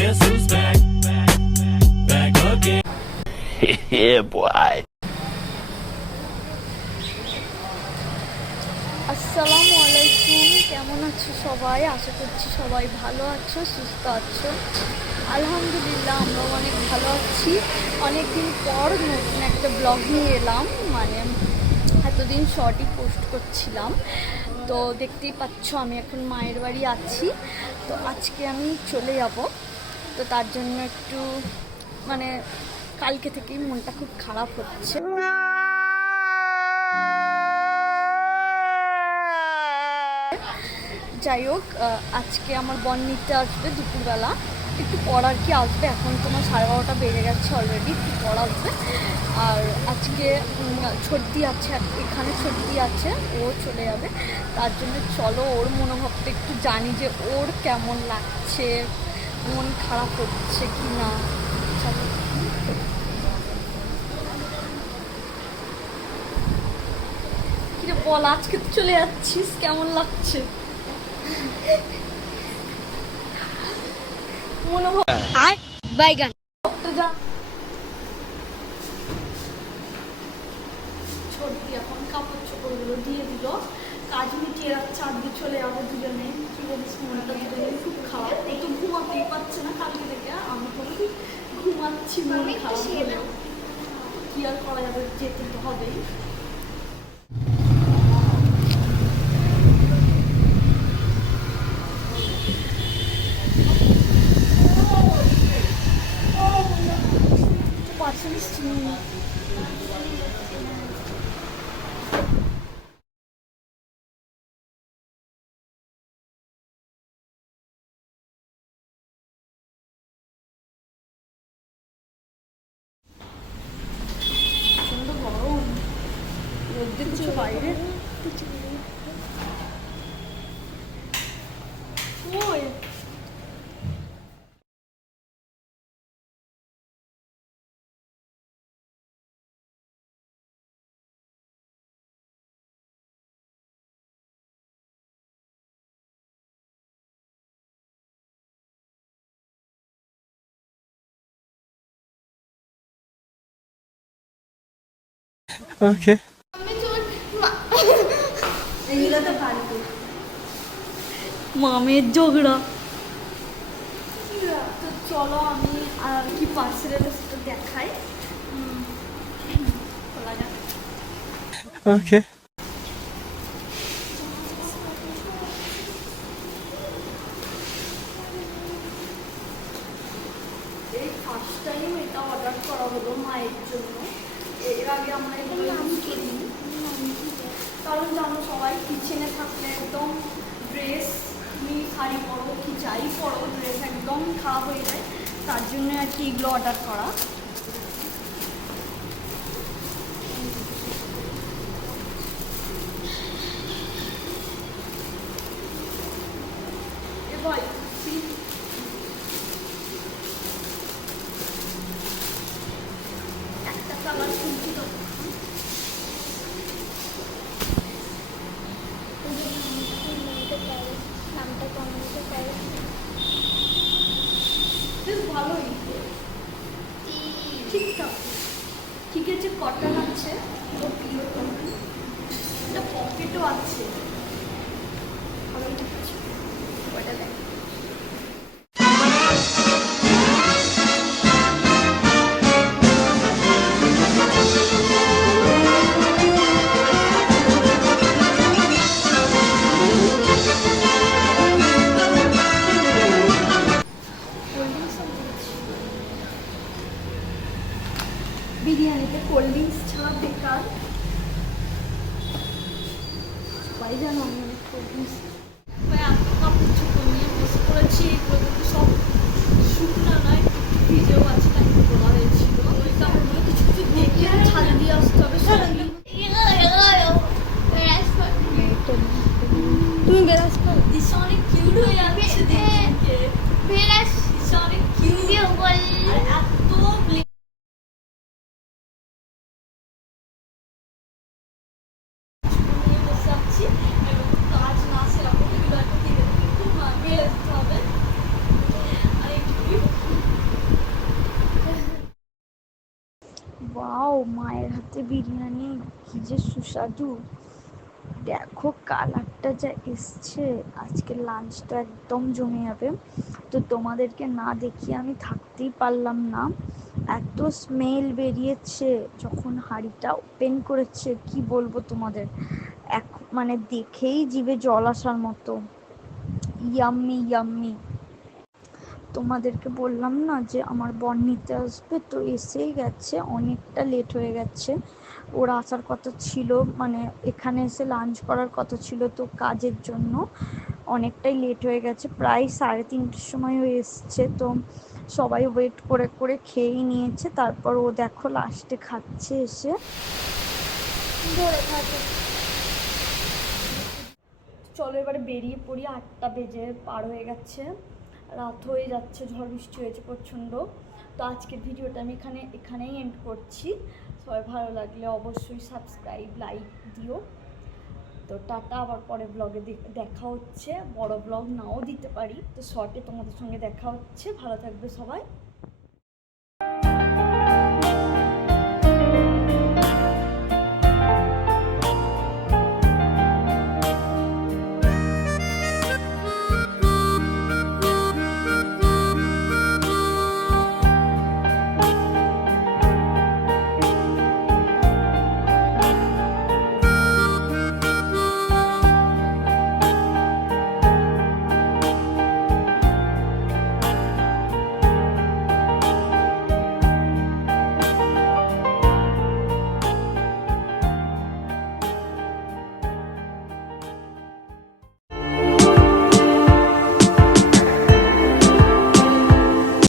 Guess who's back? Back again. Yeah, boy. আসসালামু আলাইকুম, কেমন আছো সবাই? আশা করছি সবাই ভালো আছো, সুস্থ আছো। আলহামদুলিল্লাহ আমরাও অনেক ভালো আছি। অনেক দিন পর নতুন একটা ব্লগ নিয়ে এলাম। এতদিন শর্টই পোস্ট করছিলাম, তো দেখতেই পাচ্ছ আমি এখন মায়ের বাড়ি আছি। তো আজকে আমি চলে যাব, তো তার জন্য একটু কালকে থেকেই মনটা খুব খারাপ হচ্ছে। যাই হোক, আজকে আমার বোন নিতে আসবে দুপুরবেলা, একটু পর আর কি আসবে। এখন তোমার 12:30 বেজে গেছে অলরেডি, একটু পর আসবে। আর আজকে সর্দি আছে, এখানে সর্দি আছে, ও চলে যাবে। তার জন্য চলো ওর মনোভাবটা একটু জানি যে ওর কেমন লাগছে, মন খারাপ হচ্ছে কি না। চলো কিরে বল, আজকে তো চলে যাচ্ছিস, কেমন লাগছে? আর বাইগান সর্দি, এখন কাপড় চোপড়গুলো দিয়ে দিল, কাজ মিটিয়ে রাখছে, আজকে চলে যাবো দুজনে। কি বলিস, মনটা দুজনে খুব খারাপ, একটু ঘুমাতেই পারছে না কালকে থেকে। আমি তো ঘুমাচ্ছি, মন খারাপ হলে কি আর করা যাবে, যেতে তো হবেই। পার্সেলিস চিনি গরম, রোদ্রে কিছু বাইরে ওই Okay. মামের ঝগড়া। তো চলো আমি আর কি পার্সেলের সেটা দেখাই। খোলা যাক। Okay. এই ফার্স্ট টাইম এটা অর্ডার করা হলো মায়ের জন্য। এর আগে আমরা এগুলো ইউজ করিনি, কারণ জানো সবাই কিচেনে থাকলে একদম ড্রেস, তুমি শাড়ি পরো কি যাই পরো, ড্রেস একদম খারাপ হয়ে যায়। তার জন্য আর কি এগুলো অর্ডার করা। এবার একটা কালার শুনছি তো, বেশ ভালোই, ঠিকঠাক ঠিক আছে। কটন আছে, পিওর কটন, এটা পকেটও আছে, ভালোই লাগছে। ওটা দেখ, বিরিয়ানিতে কোল্ড ড্রিঙ্কস ছাড়া বেকার। সবাই জানো আমি অনেক কোল্ড ড্রিঙ্কস। এত কাপড় চোপড় নিয়ে বসে পড়েছি, এগুলো কিন্তু সব শুকনো নয়, একটু ভিজেও আছে, তাই বলা হয়েছিল। ওই কাপড়গুলো কিছু কিছু দেখে ছাদে দিয়ে আসতে হবে। তুমি বেরাস করো, দিশা অনেক কিউট হয়ে যাচ্ছে দেখতে, দিশা অনেক কিউট। আর এত নিয়ে বসে আছি, কাজ না আসে মায়ের হাতে বিরিয়ানি কি যে সুস্বাদু। দেখো কালারটা যা এসছে, আজকে লাঞ্চটা একদম জমে যাবে। তো তোমাদেরকে না দেখিয়ে আমি থাকতেই পারলাম না, এত স্মেল বেরিয়েছে যখন হাঁড়িটা ওপেন করেছে, কি বলবো তোমাদের, মানে দেখেই জিভে জল আসার মতো। Yummy yummy. তোমাদেরকে বললাম না যে আমার বোন নিতে আসবে, তো এসেই গেছে, অনেকটা লেট হয়ে গেছে। ওরা আসার কথা ছিল, মানে এখানে এসে লাঞ্চ করার কথা ছিল, তো কাজের জন্য অনেকটাই লেট হয়ে গেছে, প্রায় 3:30টার সময় হয়ে এসছে। তো সবাই ওয়েট করে করে খেয়েই নিয়েছে, তারপর ও দেখো লাস্টে খাচ্ছে এসে। ধরে থাকে। চলো এবারে বেরিয়ে পড়ি, 8টা বেজে পার হয়ে গেছে, রাত হয়ে যাচ্ছে, ঝড় বৃষ্টি হয়েছে প্রচণ্ড। তো আজকের ভিডিওটা আমি এখানেই এন্ড করছি। সবাই ভালো লাগলে অবশ্যই সাবস্ক্রাইব লাইক দিও। তো টাটা, আবার পরে ব্লগে দেখা হচ্ছে, বড় ব্লগ নাও দিতে পারি, তো শর্টে তোমাদের সঙ্গে দেখা হচ্ছে। ভালো থাকবে সবাই।